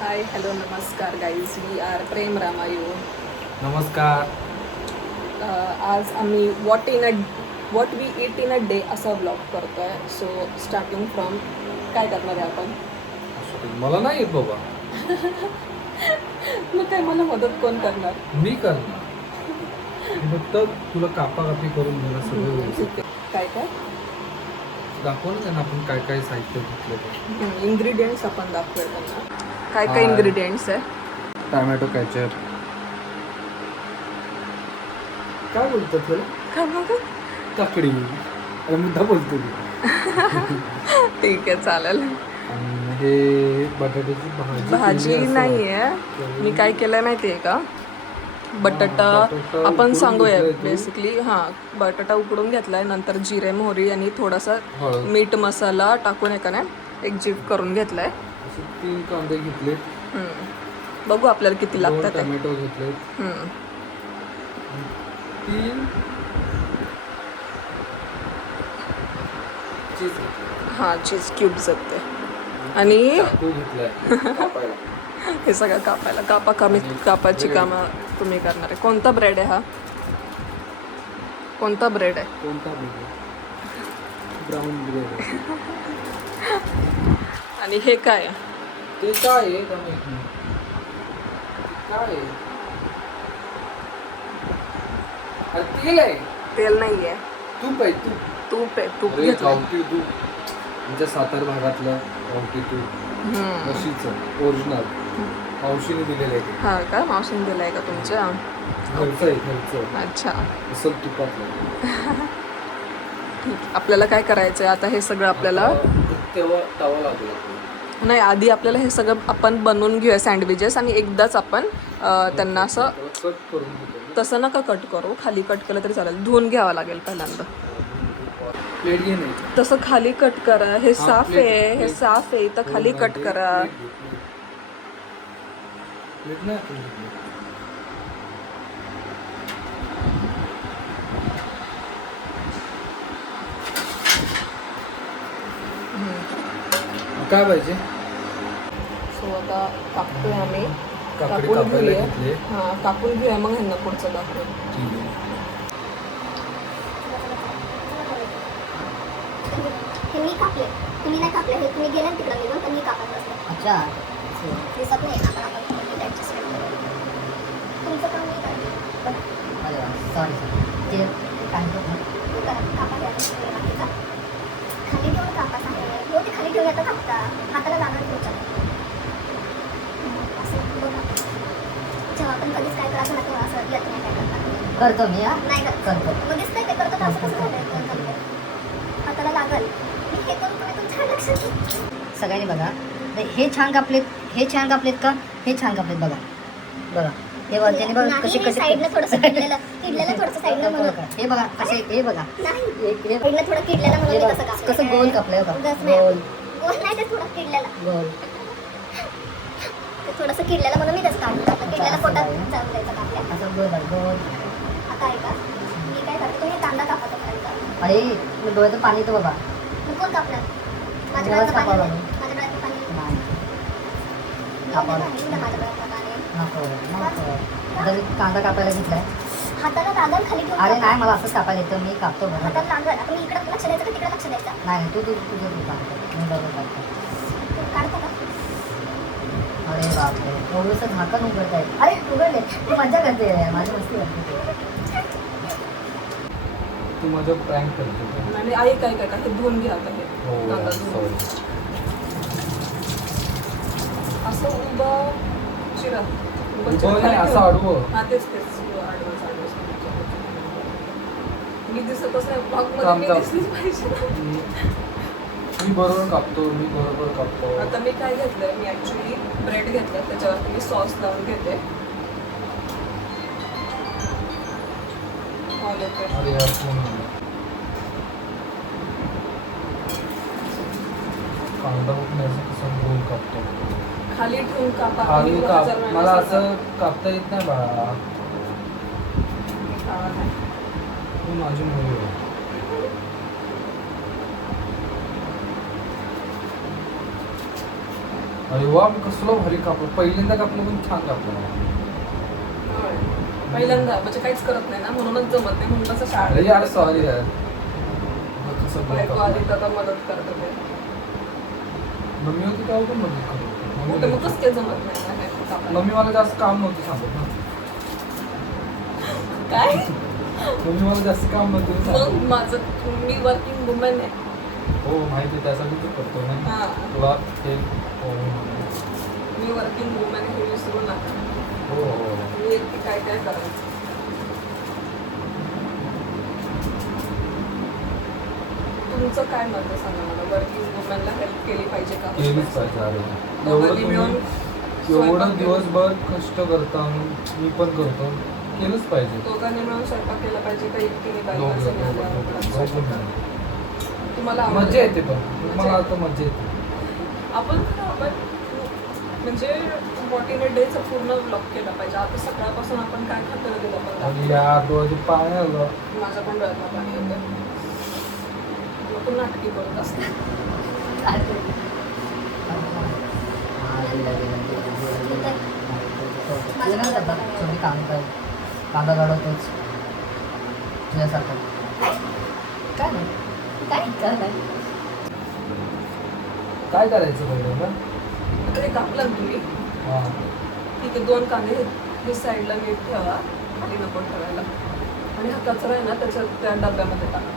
हाय hello नमस्कार guys we are Prem Ramayu. नमस्कार. आज आम्ही what we eat in a day असा ब्लॉग करतोय. सो स्टार्टिंग फ्रॉम काय करणार आहे आपण. मला नाही येत बाबा. मग काय मला मदत कोण करणार. मी करणार. फक्त तुला कापाकापी करून मला सगळं व्यवस्थित ठीक आहे. काय काय दाखव ना त्यांना आपण काय काय साहित्य घेतलं. इन्ग्रेडियंट्स आपण दाखवूया त्यांना. काय काय इन्ग्रेडियंट्स आहे. Tomato ketchup. काय बोलतात त्याला. काय बघ. काकडी. अरे मुद्दा बोलतो मी. ठीक आहे चालेल. आणि हे बटाट्याची भाजी नाही आहे. मी काय केलंय माहिती आहे का. बटाटा आपण सांगूया बेसिकली. हां बटाटा उकडून घेतलाय. नंतर जिरे मोहरी आणि थोडासा मीठ मसाला टाकून एका नाही एक जीव करून घेतलाय. 3 कांदे घेतले. बघू आपल्याला किती लागतात. टोमॅटो घेतले. 3 चीज. हां चीज क्यूब्स आहेत ते. आणि चाकू घेतलाय. हे सगळं कापायला कापाची कामं तुम्ही करणार आहे. कोणता ब्रेड आहे हा. कोणता ब्रेड आहे. कोणता ब्रेड. Brown bread. आणि हे काय आहे. ते काय आहे. काय आहे. अरे तेल आहे. तेल नाही आहे. तूप आहे. तूप आहे. तूप अरे घेतलं. गावठी तूप. आमच्या सातारा भागातलं गावठी तूप. म्हशीचं ओरिजिनल. मावशीने दिलेलं आहे. हा का मावशीने दिलं आहे का तुमच्या. घरचं आहे घरचं. अच्छा असं तुपातलं. ठीक. आपल्याला काय करायचं आहे आता. हे सगळं आपल्याला तेव्हा तवा लागला. नाही आधी आपल्याला हे सगळं आपण बनवून घेऊया सँडविचेस. आणि एकदाच आपण त्यांना असं कट करून घेतो. तसं नका कट करू. खाली कट केलं तरी चालेल. धुवून घ्यावं लागेल पहिल्यांदा. प्लेट घे नाही. तसं खाली कट करा. हे साफ आहे. हे साफ आहे. इथं खाली कट करा. प्लेट नाही आपण घेतली. काय पाहिजे. सो आता कापतोय आम्ही. काकडी कापून कापायला घेऊया. घेतली. हां कापून घेऊया मग ह्यांना पुढचं दाखवू. ठीक आहे. हे मी कापले. तुम्ही नाही कापले. हे तुम्ही गेले तिकडे निघून तर मी कापत बसले. अच्छा. दिसत नाही आपण ॲडजस्टमेंट करू. तुमचं काम मी करते. अरे वा सॉरी ते काय होतं. तू करा कापा द्या बाकीचा. खाली ठेवून कापा सांगेल. हो ते खाली ठेवून येतं कापता. हाताला लागत तुमच्या. असं बघा. जेव्हा आपण कधीच काय करायचं ना तेव्हा असं येत नाही काय करता. करतो मी. हा नाही करत. करतो. मग दिसतंय ते करतो असं कसं झालंय. हाताला लागल. मी हे करून तुम्ही तुमच्या लक्षात घ्या. सगळ्यांनी बघा. हे छान कापलेत. हे छान कापलेत का. हे छान कापलेत बघा. बघा हे बघा त्याने बघा कसे कसे साईडनं थोडंसं किडलेलं थोडंसं साईडनं म्हणून. हे बघा कसे. हे बघा नाही हे साईडनं थोडं किडलेलं हे म्हणून मी बघा तसं कापलं. कसं गोल कापलंय बघा. उगाच नाही. गोल गोल नाही ते थोडं किडलेलं. गोल. ते थोडंसं किडलेलं म्हणून मी तसं काढलं. किडलेलं पोटात जाऊन द्यायचं कापल्या. असं गोल बघ गोल. आता ऐका मी काय करते तुम्ही कांदा कापा तोपर्यंत. अरे मी डोळ्याचं पाणी येतं बाबा. मग कोण कापणार. माझ्या डोळ्यात डोळ्याचं कापावं पाणी लागेल. माझ्या डोळ्याचं पाणी नाही कापावं माझ्या डोळ्याचं पाणी. नको नको. आता मी कांदा कापायला घेतलाय. हाताला लागल खाली ठेवून अरे कापा. नाही मला असंच कापायला येतं. मी कापतो बघा. हाताला लागल. आता मी इकडे लक्ष द्यायचं का तिकडे लक्ष द्यायचं. नाही तू तुझं तू कापतो. मी बरोबर कापतो. तू काढतो का. अरे बापरे एवढंसं झाकण उघडत आहे. अरे उघडले. तू मजा करते. माझी मस्ती करते. तू माझं प्रँक करते. आणि आई काय काय काय हे धुवून घ्या आता. हे कांदा धुवून. सॉरी. असं उभं चिरा. उभं नाही, असं आडवं. हा तेच आडवं. मी दिसतच नाही ब्लॉग मध्ये. थांब, मी थांब. दिसलीच पाहिजे. मी बरोबर कापतो. आता मी काय घेतलंय. मी ऍक्च्युली ब्रेड घेतलं. त्याच्यावरती मी सॉस लावून घेते. अरे यार फोन आला. कांदा उठण्याचं कसं गोल कापतो. खाली ठेवून कापा. खाली आणि काप. वरच्या मला वेळेस असं कापता येत नाही बाळा. काळा नाही. तू माझी मुली आहे. अरे वा मी कसलं भारी कापलं, पहिल्यांदा कापलं पण छान कापलं. होय. पहिल्यांदा म्हणजे काहीच करत नाही ना म्हणूनच जमत नाही म्हणून असं अरे शाळेत यार सॉरी यार. कसं बायको आली तर आता मदत करत होते मम्मी होती तेव्हा पण मदत करत मग होती. कसं काय जमत नाही ना हे कापायला. मम्मी मला जास्त काम नव्हती सांगत ना. काय मम्मी मला जास्त काम नव्हती मग सांगत. माझं मी वर्किंग वुमन आहे हो माहिती आहे, त्यासाठी तू करतो ना. हा तुला ते हो मी वर्किंग वुमन हे विसरू नका. हो हो. मी एकटी काय काय करायचं. तुमचं काय मत आहे सांगा मला, वर्किंग वुमनला हेल्प केली पाहिजे का? केलीच पाहिजे. अरे दोघांनी एवढं मिळून तुम्ही स्वयंपाक एवढं केला. दिवसभर कष्ट करता, मी पण करतो, केलंच पाहिजे. दोघांनी मिळून स्वयंपाक केला पाहिजे का एकटीने पाहिजे दोघं- असं नाही दोघं- आलं. दोघं- दोघं. तुम्हाला आवडेल? मजा येते पण मला आता मजा येते. आपण म्हणजे व्हॉट डेचा पूर्ण ब्लॉक केला पाहिजे. आता सकाळपासून आपण काय खातो ते आपण आणि दाखवतो. या डोळ्याचे पाणी आलं. माझ्या पण डोळ्यातला पाणी येतं. मग तू नाटकी करत असते. कांदा काढवतोच तुझ्यासारखं. काय नाही काय नाही. काय करायचं पहिल्यांदा? आता हे कापलं ना तुम्ही, हा ठीक आहे. 2 कांदे हे साईडला नीट ठेवा, खाली नको ठेवायला. आणि हा कचरा आहे ना त्याच्या त्या डब्यामध्ये टाका.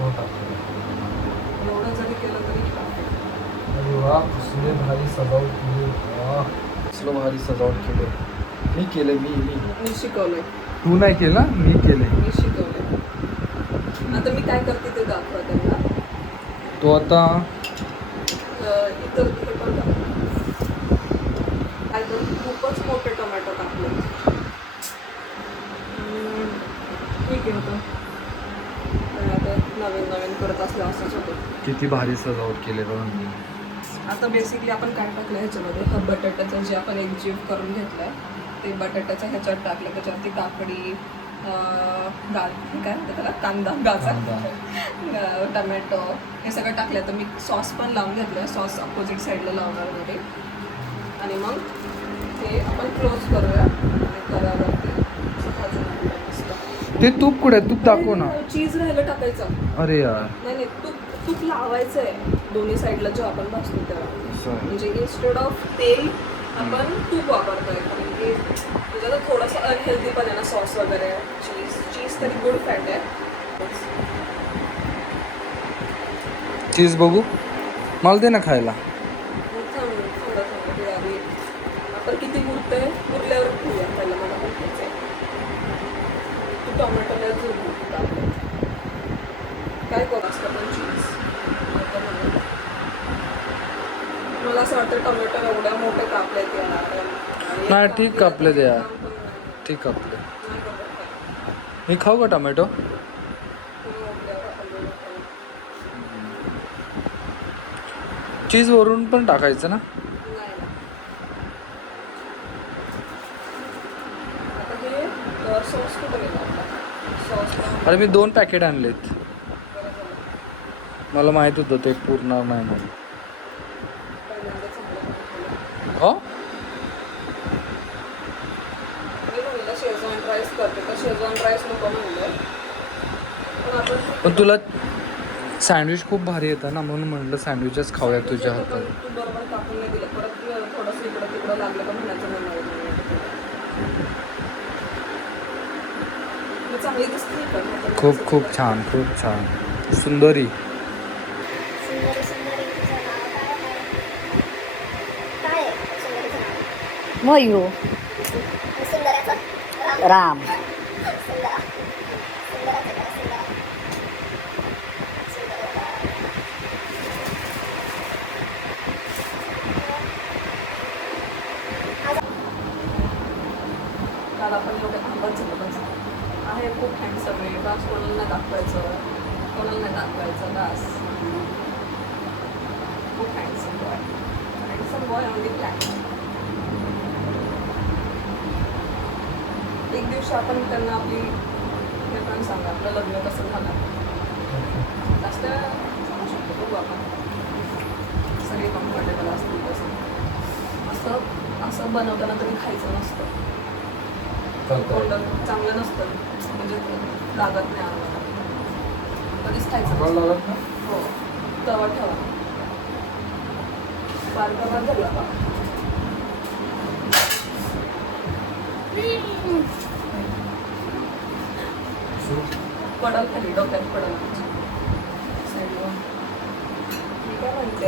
हो टाकतो. एवढं जरी केलं तरी चालेल. अरे वा कसले भारी सजावट केली. वा कसलं भारी सजावट केली. मी केलं मी मी शिकवलंय. तू नाही केलं, मी केलंय. मी शिकवलंय. आता मी काय करते ते दाखवा त्यांना. तो आता इतर हे पण काय तर खूपच मोठे टोमॅटो टाकले. ठीक आहे होतं. आता नवीन नवीन करत असलं असंच होतं. किती भारी सजावट केली बघा मी. आता बेसिकली आपण काय टाकलं ह्याच्यामध्ये, हा बटाट्याचं जे आपण एक जीव करून घेतलं ते बटाट्याचं ह्याच्यात टाकलं. त्याच्यावरती काकडी, काय म्हणतात त्याला, कांदा, गाजर, टमॅटो हे सगळं टाकलं. तर मी सॉस पण लावून घेतलं. सॉस अपोजिट साईडला लावणार मध्ये. आणि मग ते आपण क्लोज करूया आणि तव्यावरती भाजून घेऊया मस्त. ते तूप कुठे, तूप दाखव ना. चीज राहिलं टाकायचं. अरे यार नाही तूप लावायचं आहे दोन्ही साईडला जो आपण भाजतो त्याला. म्हणजे इन्स्टेड ऑफ तेल आपण तूप वापरतोय. कारण की त्याच्यात थोडंसं अनहेल्दी पण आहे ना, सॉस वगैरे. चीज तरी गुड फॅट आहे. चीज बघू, मला दे ना खायला. थोडं आधी आपण किती उरतंय उरल्यावर घेऊया. पहिला मला उरतायचं आहे. तू टोमॅटोला जोडून काय करू असतं पण चीज. मला असं वाटतं टोमॅटो एवढ्या मोठे कापले ते नाही ठीक कापले ते यार, ठीक कापले. मी खाऊ का टोमॅटो? चीज वरून पण टाकायचं ना? अरे मी 2 पॅकेट आणलेत. मला माहित होतं ते पुरणार नाही म्हणून. हो शेजवान राईस करते तर शेजवान राईस नको म्हणलं. पण तुला सँडविच खूप भारी येतं ना, म्हणून म्हणलं सँडविचच खाऊया तुझ्या हातात. तू बरोबर कापून नाही दिलं. परत थोडंसं इकडं तिकडं लागलं पण म्हणायचं नाही. चांगली दिसते पण खूप खूप छान, खूप छान. सुंदरी. सुंदरी सुंदरी तुझं नाव काय आहे? सुंदरीचं नाव? मयू सुंदराचं राम. सुंदरा. सुंदराचं काय? सुंदरा. काल आपण एवढे आंबाच झालं आहे. खूप हँडसम आहे. डास कोणाला नाही दाखवायचं, कोणाला नाही दाखवायचं डास. खूप handsome boy on the plan. एक दिवशी आपण त्यांना आपली हे पण सांगा, आपलं लग्न कसं झालं. जास्त सांगू शकतो, बघू आपण. सगळे कम्फर्टेबल असतील तसं. असं असं बनवताना कधी खायचं नसतं. चालतंय. तोंडात चांगलं नसतं, म्हणजे लागत नाही आम्हाला. कधीच खायचं आम्हाला नसतं. लागत ना हो, तवा ठेवा. बारका भात झाला का? पडल खाली, डोक्यात पडल. साईडवर. मी काय म्हणते,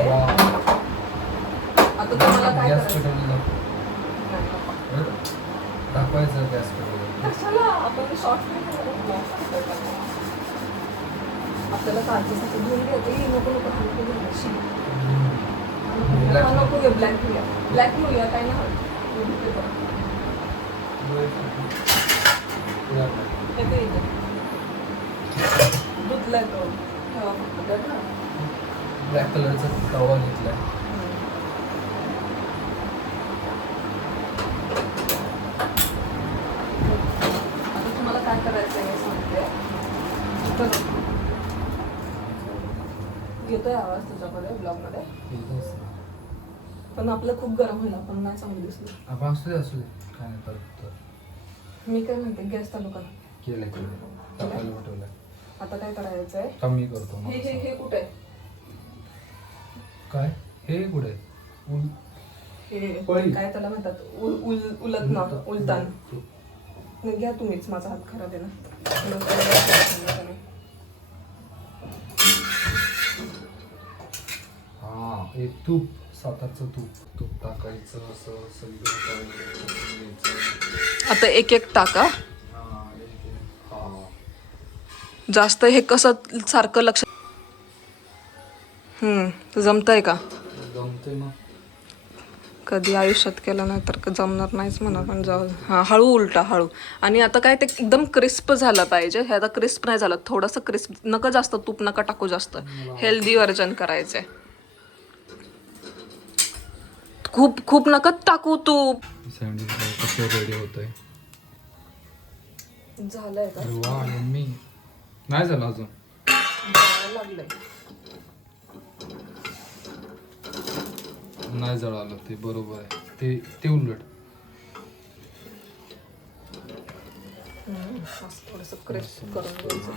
आता तुम्हाला काय गॅस करायचं? पेटवलेला नाही. दाखवायचं गॅस पेटवलेला. कशाला आपण शॉर्ट आपल्याला काळजीसाठी घेऊन घ्यायचं. नको नको हलकं घ्यायची. नको घे, ब्लॅक घेऊया. ब्लॅक घेऊया, काय नाही होत. येते इथे. धुतलाय तो. ठेवा फक्त त्यात ना. ब्लॅक कलरचा तवा घेतलाय. आता तुम्हाला काय करायचं आहे सांगते. चला. येतोय आवाज तुझ्याकडे ब्लॉगमध्ये, पण आपलं खूप गरम होईल, आपण नाही चांगलं दिसलं. आपण असू दे काय नाही परत. मी काय म्हणते, गॅस चालू करा. केलं टाकायला पाठवलं. आता काय करायचं आहे, कमी करतो मग. हे कुठे आहे? काय हे कुठे हे पळी. काय त्याला म्हणतात, उलत ना, उलतान. नाही, घ्या तुम्हीच, माझा हात खराब आहे ना. हा एक तूप, सातारचं तूप टाकायचं असं सगळं. आता एक एक टाका. जास्त हे कसं सारखं लक्ष जमतंय का? जमते मग. कधी आयुष्यात केलं नाही तर जमणार नाहीच म्हणा, पण जाऊ. हां, हळू उलटा, हळू. आणि आता काय ते एकदम क्रिस्प झालं पाहिजे. हे आता क्रिस्प नाही झालं, थोडंसं क्रिस्प. नका जास्त तूप नका टाकू जास्त. हेल्दी वर्जन करायचंय. खूप खूप नका टाकू तूप. सँडविच कसं रेडी होतंय. झालंय का? अरे वा मम्मी. नाही झालं अजून. लागलंय. नाही जळालं ते बरोबर आहे. ते उलट. थोडंसं क्रिस्प करून घ्यायचं.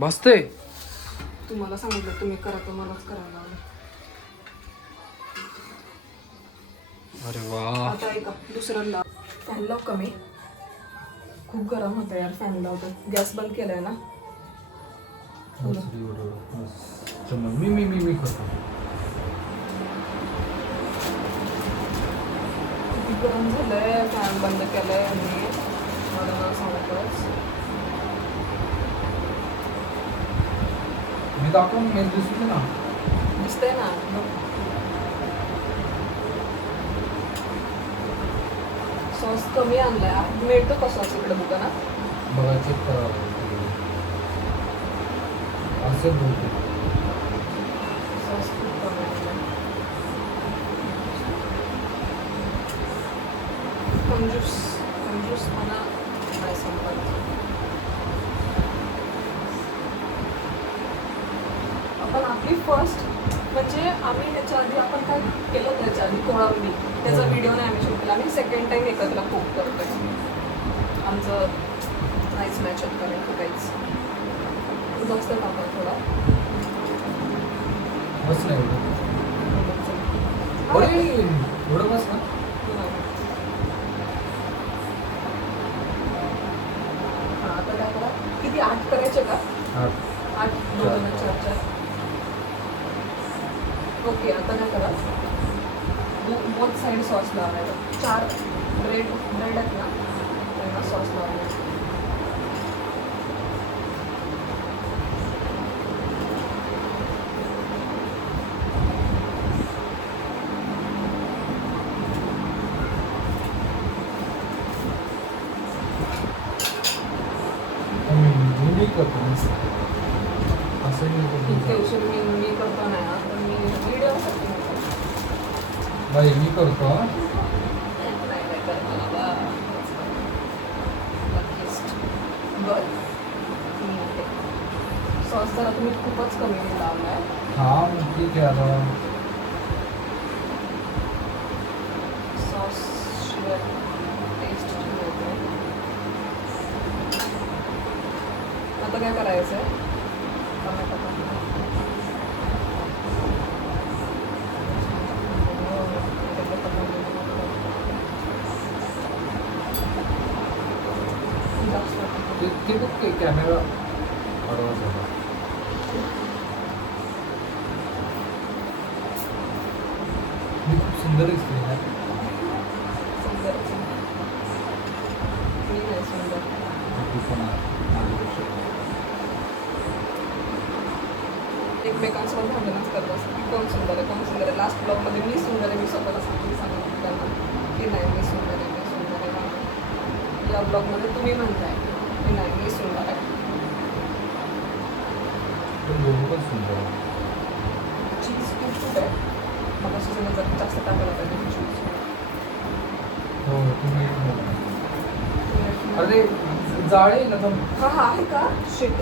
भाजते. तुम्हाला सांगितलं तुम्ही करा, तर मलाच करायला लावलं. अरे वा. आता ऐका, दुसरं लाव. फॅन लाव कमी. खूप गरम होतं यार, फॅन लावतो. गॅस बंद केलाय ना. मी करतो. किती गरम झालंय, फॅन बंद केलाय आणि मला सांगतोच. मी दाखवून मी दिसते ना. दिसतंय ना. सॉस कमी आणलाय. मिळतो का सॉस इकडे दुकानात? बघा चेक करा. असं बोलतो. सॉस खूप कमी आणलाय. कंजूस मला नाही संपत. आपण आपली फर्स्ट, म्हणजे आम्ही ह्याच्या आधी आपण काय केलं होतं, ह्याच्या आधी कोळंबी, त्याचा व्हिडिओ नाही आम्ही शूट केला. आम्ही सेकंड टाइम एकत्र कुक करतोय. आमचं नाहीच मॅचअप करायचं काहीच. जास्त टाका थोडा. बस नाही एवढं बस ना. हां, आता काय करा, किती 8 करायचे का? 8, 2, 4. ओके, आता काय करा, बोथ साईड सॉस लावायचा. 4 ब्रेड आहेत ना, त्यांना सॉस लावायचा. मी करतो असं इतके उशीर मी करतो नाही ना, तर मी व्हिडिओसाठी नाही मी करतो. नाही करत बाबा. बरं. जरा तुम्ही खूपच कमी लावलाय. हा मग ठीक आहे आता. सॉस शिवाय टेस्ट ठेवते. आता काय करायचं आहे? टोमॅटो ते बघ ते कॅमेरा आडवा झाला. मी खूप सुंदर दिसते ना. सुंदर मी नाही सुंदर. तू पण माझ्यापेक्षा. एकमेकांसोबत भांडणच करत असतात की कोण सुंदर आहे. लास्ट ब्लॉगमध्ये मी सुंदर आहे, मी स्वतःला सांगितलं त्यांना की नाही मी सुंदर आहे. या ब्लॉगमध्ये तुम्ही म्हणताय की नाही मी सुंदर आहे. पण दोघं पण सुंदर आहे. चीज खूप आहे. मग अशी जर जास्त टाकायला पाहिजे चीज. हो तुम्ही अरे जाळे ना तर हा हा आहे का? शिट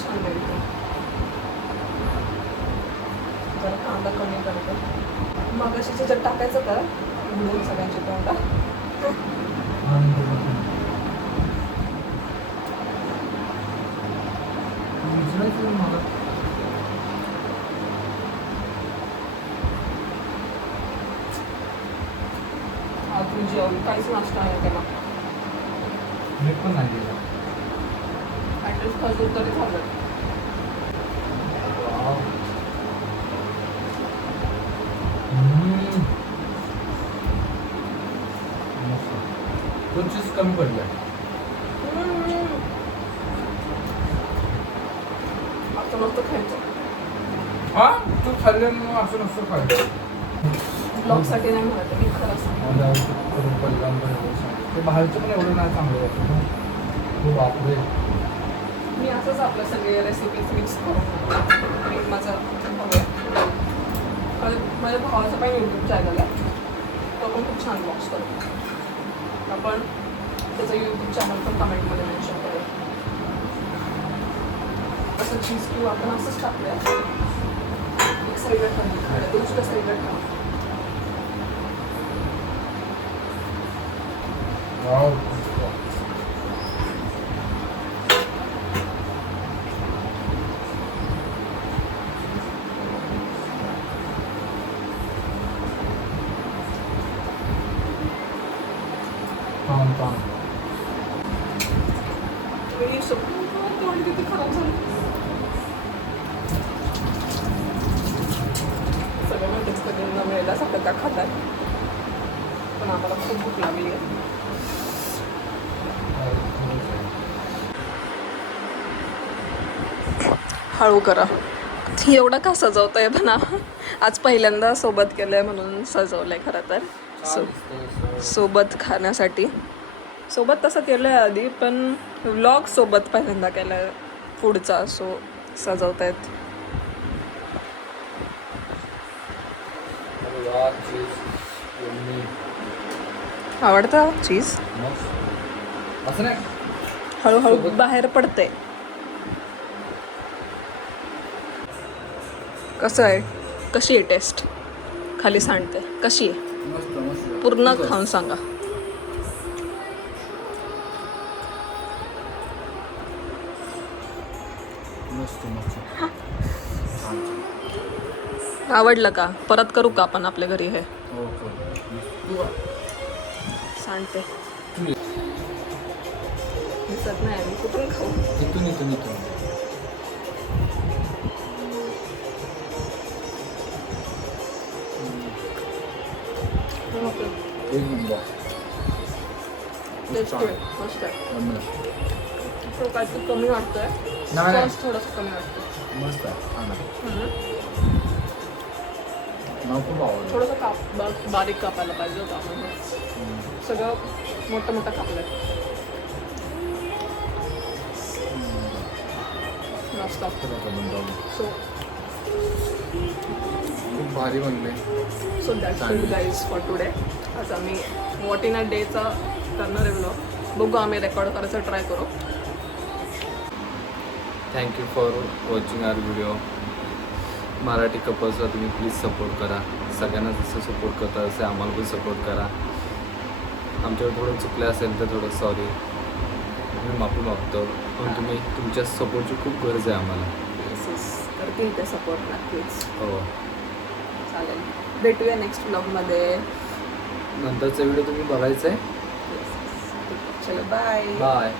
छान लागते. जरा कांदा कमी करतो. मग अशी त्याच्यात टाकायचं का उघडून सगळ्यांची तोंडा. मला हा तुझी काहीच नाश्ता आहे त्याला. मी पण नाही गेला. ॲटलिस्ट खजूर तरी झालं. तो चीज कमी पडला. आता मस्त खायचं. हा तू खाल्ल्यानं असं नसतं खायचं. ब्लॉगसाठी नाही म्हणत मी खरं सांग. ते बाहेरचं पण एवढं नाही चांगलं वाटतं. हो बापरे. मी असंच आपल्या सगळे रेसिपीज मिक्स करून मी माझं माझ्या भावाचं पण यूट्यूब चॅनल आहे. तो पण खूप छान ब्लॉग्स करतो. आपण त्याचं यूट्यूब चॅनल पण कमेंटमध्ये मेन्शन करेल. असं चीज क्यूब आपण असंच टाकूया. एक साईडला ठेवून दुसऱ्या साईडला ठेवून. वाव. तोंड किती खराब झालं. सगळं म्हणतेच कधींना मिळायला सगळं का खातात. पण आम्हाला खूप भूक लागली आहे. हळू करा. एवढं का सजवतंय पण आज पहिल्यांदा सोबत केलंय म्हणून सजवलंय खरं तर. सोबत खाण्यासाठी. सोबत तसं केलं आहे आधी पण व्लॉग सोबत पहिल्यांदा केला आहे फूडचा. सो सजवत आहेत. आवडतं चीज. असं नाही हळूहळू बाहेर पडते. कसं आहे कशी आहे टेस्ट? खाली सांडते कशी आहे पूर्ण खाऊन सांगा. आवडलं का? परत करू का आपण आपल्या घरी हे? सांडते दिसत नाही मी कुठून खाऊ. इथून एक नंबर. मस्त आहे. काहीतरी कमी वाटतंय. नाही थोडंसं कमी वाटतं. मस्त आहे. खूप आवडलं. थोडंसं बारीक कापायला पाहिजे होतं आपण. सगळं मोठं मोठं कापलं. मस्त सो खूप भारी बनले. So that's it guys for today. आज आम्ही व्हॉट इन अ डेचा करणार आहे ब्लॉग. बघू आम्ही रेकॉर्ड करायचं ट्राय करू. Thank you for watching our video. Marathi कपल्सला तुम्ही प्लीज सपोर्ट करा. सगळ्यांना जसं सपोर्ट करता तसे आम्हाला पण सपोर्ट करा. आमच्याकडे थोडं चुकलं असेल तर थोडं सॉरी, मी माफी मागतो. पण तुम्ही तुमच्या सपोर्टची खूप गरज आहे आम्हाला. करतील ते सपोर्ट नक्कीच. हो, चालेल, भेटूया नेक्स्ट ब्लॉगमध्ये. नंतरचा व्हिडिओ तुम्ही बघायचा आहे. चलो बाय. बाय.